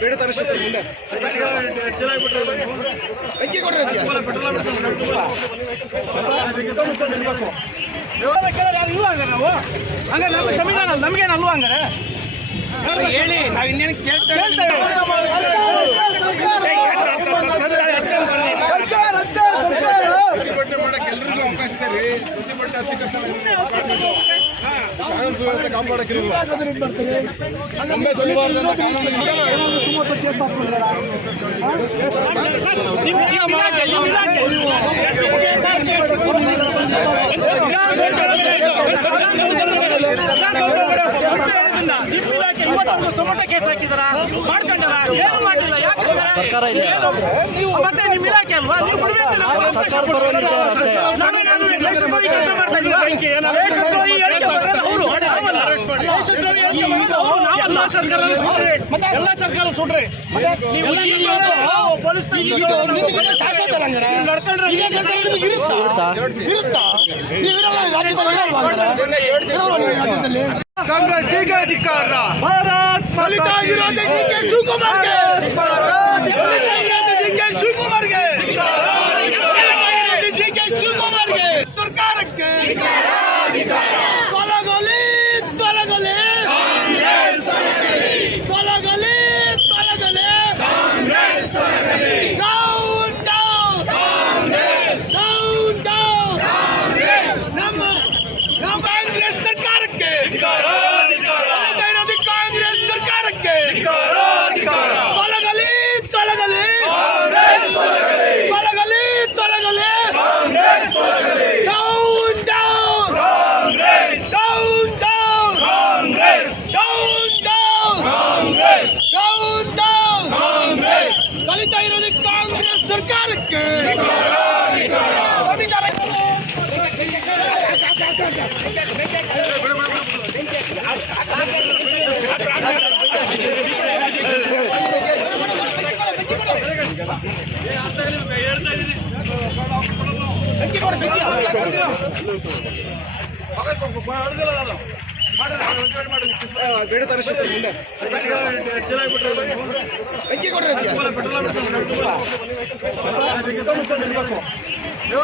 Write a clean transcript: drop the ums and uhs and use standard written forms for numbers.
ಬೇಡ ತರಿಸ್ತಾರೆ ಮುಂದೆ ಅಕ್ಕಿ ಕೊಡ್ರಿ ನಾವು ಹಂಗಾರೆ ನಮ್ಮ ಸಂವಿಧಾನ ನಮಗೇನಲ್ವಾ ಹಂಗಾರೆ ಹೇಳಿ ನಾವು ಇನ್ನೇನು ಕೇಳ್ತೇವೆ ಪ್ರತಿಭಟನೆ ಮಾಡಕ್ಕೆ ಎಲ್ರಿಗೂ ಅವಕಾಶ ಇದೆ ರೀ. ಪ್ರತಿಭಟನೆ ಕಾನೂನು ಸುವ್ಯವಸ್ಥೆ ಕಾಪಾಡಕ್ಕಿರೋದು ಸುಮಟ ಕೇಸ್ ಹಾಕಿದಾರ ಮಾಡ್ಕೊಂಡಾರ ಏನು ಮಾಡಿಲ್ಲ ಸರ್ಕಾರ ಇದೆ ಮತ್ತೆ ನಿಮ್ ಇಲಾಖೆ ಅಲ್ವಾ ಸರ್ಕಾರ ದೇಶದ್ರೋಹಿ ಕೆಲಸ ಮಾಡ್ತಾ ದೇಶದ್ರೋಹಿ ಎಲ್ಲ ಸರ್ಕಾರ ಸುಡ್ರಿ ಕಾಂಗ್ರೆಸ್ ಹೀಗೆ ಅಧಿಕಾರ ಭಾರತ್ ಫಲಿತಾಗಿರೋದು ಡಿ.ಕೆ. ಶಿವಕುಮಾರ್ಗೆ ಡಿ.ಕೆ. ಶಿವಕುಮಾರ್ಗೆ ಸರ್ಕಾರಕ್ಕೆ ತೊಲಗಲಿ ತೊಲಗಲಿ ತೊಲಗಲಿ ತೊಲಗಲಿ ಡೌನ್ ಡೌನ್ ಡೌನ್ ಡೌನ್ ನಮ್ಮ ಕಾಂಗ್ರೆಸ್ ಸರ್ಕಾರಕ್ಕೆ ಕಾಂಗ್ರೆಸ್ ಸರ್ಕಾರಕ್ಕೆ ತೊಲಗಲಿ ತೊಲಗಲಿ ತೊಲಗಲಿ ತೊಲಗಲಿ down down down down down down ಕಲಿತಾ ಇರೋದು ಕಾಂಗ್ರೆಸ್ ಸರ್ಕಾರಕ್ಕೆ ಬೇಡ ತರಿಸ್ತಾರೆ ಮುಂದೆ ಅಕ್ಕಿ ಕೊಡ್ರಿ